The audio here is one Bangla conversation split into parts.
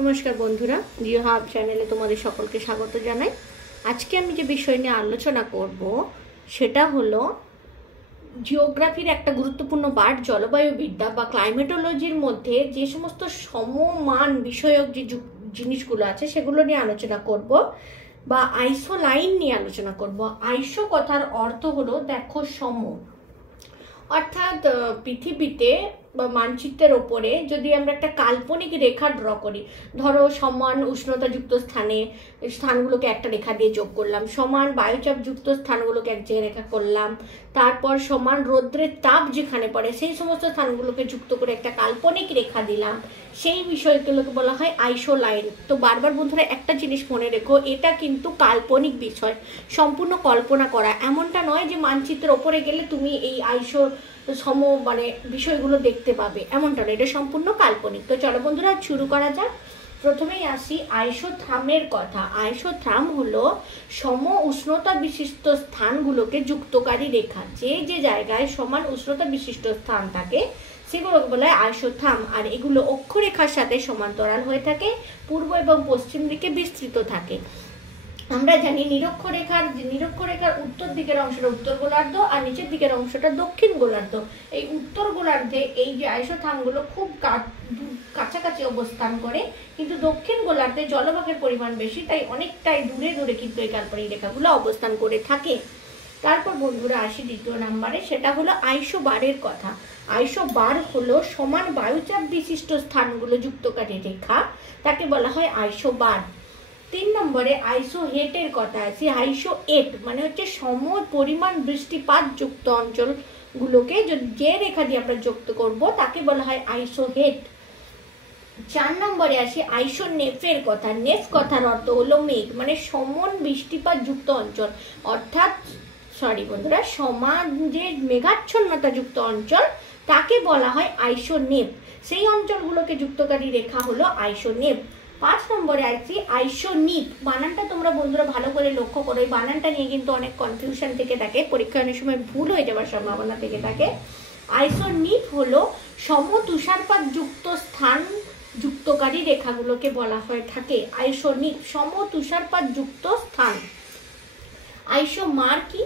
নমস্কার বন্ধুরা, জিও হাব চ্যানেলে তোমাদের সকলকে স্বাগত জানাই। আজকে আমি যে বিষয় নিয়ে আলোচনা করব সেটা হলো জিওগ্রাফির একটা গুরুত্বপূর্ণ পাঠ জলবায়ুবিদ্যা বা ক্লাইমেটোলজির মধ্যে যে সমস্ত সমমান বিষয়ক যে জিনিসগুলো আছে সেগুলো নিয়ে আলোচনা করব বা আইসো লাইন নিয়ে আলোচনা করব। আইসো কথার অর্থ হলো দেখো সম, অর্থাৎ পৃথিবীতে বা মানচিত্রের ওপরে যদি আমরা একটা কাল্পনিক রেখা ড্র করি, ধরো সমান উষ্ণতাযুক্ত স্থানগুলোকে একটা রেখা দিয়ে যোগ করলাম, সমান বায়ুচাপযুক্ত স্থানগুলোকে এক জায়গায় রেখা করলাম, তারপর সমান রৌদ্রের তাপ যেখানে পড়ে সেই সমস্ত স্থানগুলোকে যুক্ত করে একটা কাল্পনিক রেখা দিলাম, সেই বিষয়গুলোকে বলা হয় আইসো লাইন। তো বারবার বন্ধুরা একটা জিনিস মনে রেখো, এটা কিন্তু কাল্পনিক বিষয়, সম্পূর্ণ কল্পনা করা। এমনটা নয় যে মানচিত্রের ওপরে গেলে তুমি এই আইসো বিষয়গুলো দেখতে পাবে, এমনটা নয়, এটা সম্পূর্ণ কাল্পনিক। তো চলো বন্ধুরা শুরু করা যাক। প্রথমেই আসি আইসোথার্মের কথা। আইসোথার্ম হলো সম উষ্ণতা বিশিষ্ট স্থানগুলোকে যুক্তকারী রেখা। যে যে জায়গায় সমান উষ্ণতা বিশিষ্ট স্থান থাকে সেগুলোকে বলা হয় আইসোথার্ম, আর এগুলো অক্ষরেখার সাথে সমান্তরাল হয়ে থাকে, পূর্ব এবং পশ্চিম দিকে বিস্তৃত থাকে। আমরা জানি নিরক্ষরেখার উত্তর দিকের অংশটা উত্তর গোলার্ধ আর নিচের দিকের অংশটা দক্ষিণ গোলার্ধ। এই উত্তর গোলার্ধে এই যে আইসোথার্মগুলো খুব কাছাকাছি অবস্থান করে, কিন্তু দক্ষিণ গোলার্ধে জলভাগের পরিমাণ বেশি, তাই অনেকটাই দূরে দূরে কিন্তু এই কাল্পনিক রেখাগুলো অবস্থান করে থাকে। তারপর বন্ধুরা আসি দ্বিতীয় নম্বরে, সেটা হলো আইসোবারের কথা। আইসোবার হলো সমান বায়ুচাপ বিশিষ্ট স্থানগুলো যুক্তকারী রেখা, তাকে বলা হয় আইসোবার। 3 নম্বরে আইসো হেটের কথা আছে। আইসো এট মানে হচ্ছে সম পরিমাণ বৃষ্টিপাত যুক্ত অঞ্চলগুলোকে যে রেখা দিয়ে আমরা যুক্ত করব তাকে বলা হয় আইসো হেট। 4 নম্বরে আসি আইসো নেফের কথা। নেফ কথার অর্থ হলো মেঘ, মানে সমান বৃষ্টিপাত যুক্ত অঞ্চল, অর্থাৎ বন্ধুরা সমান যে মেঘাচ্ছন্নতা যুক্ত অঞ্চল তাকে বলা হয় আইসো নেফ। সেই অঞ্চলগুলোকে যুক্তকারী রেখা হলো আইসো নেফ। 5 নম্বরে আসছি আইসোনিপ। বানানটা তোমরা বন্ধুরা ভালো করে লক্ষ্য করো, এই বানানটা নিয়ে কিন্তু অনেক কনফিউশন থেকে থাকে, পরীক্ষা অনেক সময় ভুল হয়ে যাওয়ার সম্ভাবনা থেকে থাকে। আইসোনিপ হলো সম তুষারপাত যুক্ত স্থান যুক্তকারী রেখাগুলোকে বলা হয়ে থাকে আইসোনিপ, সম তুষারপাত যুক্ত স্থান। আইসোমার কি?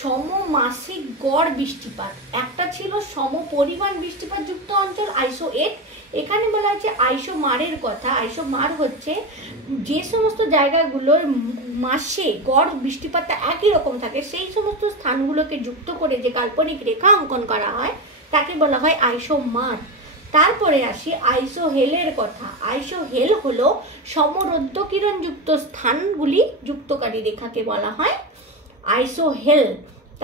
সমমাসিক গড় বৃষ্টিপাত। একটা ছিল সম পরিমাণ বৃষ্টিপাত যুক্ত অঞ্চল আইসো এট, এখানে বলা হচ্ছে আইসোমারের কথা। আইসোমার হচ্ছে যে সমস্ত জায়গাগুলোর মাসে গড় বৃষ্টিপাতটা একই রকম থাকে সেই সমস্ত স্থানগুলোকে যুক্ত করে যে কাল্পনিক রেখা অঙ্কন করা হয় তাকে বলা হয় আইসোমার। তারপরে আসি আইসোহেলের কথা। আইসোহেল হলো সমরৌদ্র কিরণ যুক্ত স্থানগুলি যুক্তকারী রেখাকে বলা হয় আইসোহেল।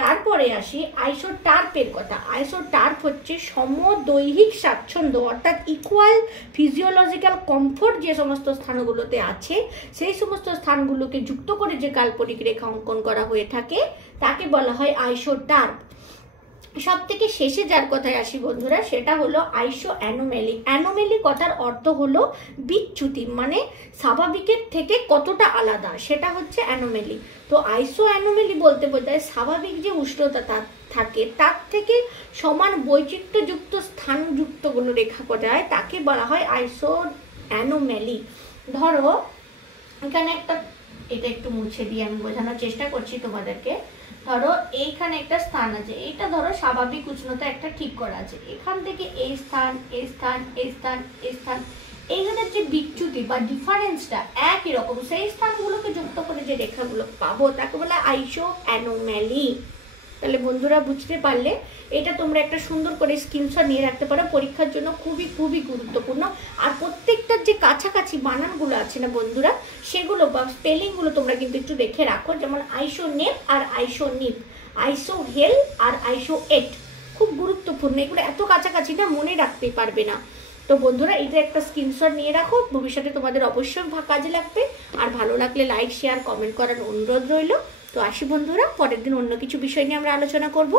তারপরে আসি আইসোটার্পের কথা। আইসোটার্প হচ্ছে সমদৈহিক স্বাচ্ছন্দ্য, অর্থাৎ ইকুয়াল ফিজিওলজিক্যাল কমফোর্ট যে সমস্ত স্থানগুলোতে আছে সেই সমস্ত স্থানগুলোকে যুক্ত করে যে কাল্পনিক রেখা অঙ্কন করা হয়ে থাকে তাকে বলা হয় আইসোটার্প। সব থেকে শেষে যার কথায় আসি বন্ধুরা সেটা হলো আইসো অ্যানোমেলি। অ্যানোমেলি কথার অর্থ হলো বিচ্যুতি, মানে স্বাভাবিকের থেকে কতটা আলাদা, সেটা হচ্ছে অ্যানোমেলি। তো আইসো অ্যানোমেলি বলতে বোঝায় স্বাভাবিক যে উষ্ণতা থাকে তার থেকে সমান বৈচিত্র্যযুক্ত স্থানযুক্তগুলো রেখা করা হয় তাকে বলা হয় আইসো অ্যানোমেলি। ধরো এখানে এটা একটু মুছে দিয়ে আমি বোঝানোর চেষ্টা করছি তোমাদেরকে। ধরো এইখানে একটা স্থান আছে, এইটা ধরো স্বাভাবিক উষ্ণতা একটা ঠিক করা আছে, এখান থেকে এই স্থান এই স্থান এই স্থান এই স্থান, এইখানের যে বিচ্যুতি বা ডিফারেন্সটা একই রকম, সেই স্থানগুলোকে যুক্ত করে যে রেখাগুলো পাবো তাকে বলে আইসো অ্যানোমেলি। তাহলে বন্ধুরা বুঝতে পারলে, এটা তোমরা একটা সুন্দর করে স্ক্রিনশট নিয়ে রাখতে পারো, পরীক্ষার জন্য খুবই খুবই গুরুত্বপূর্ণ। আর প্রত্যেকটার যে কাছাকাছি বানানগুলো আছে না বন্ধুরা, সেগুলো বা স্পেলিংগুলো তোমরা কিন্তু একটু দেখে রাখো, যেমন আইসোনেপ আর আইসোনিপ, আইসোহেল আর আইসো এট, খুব গুরুত্বপূর্ণ। এগুলো এত কাছাকাছি না, মনে রাখতেই পারবে না। তো বন্ধুরা এটা একটা স্ক্রিনশট নিয়ে রাখো, ভবিষ্যতে তোমাদের অবশ্যই কাজে লাগবে। আর ভালো লাগলে লাইক শেয়ার কমেন্ট করার অনুরোধ রইল। তো আসি বন্ধুরা, পরের দিন অন্য কিছু বিষয় নিয়ে আমরা আলোচনা করব।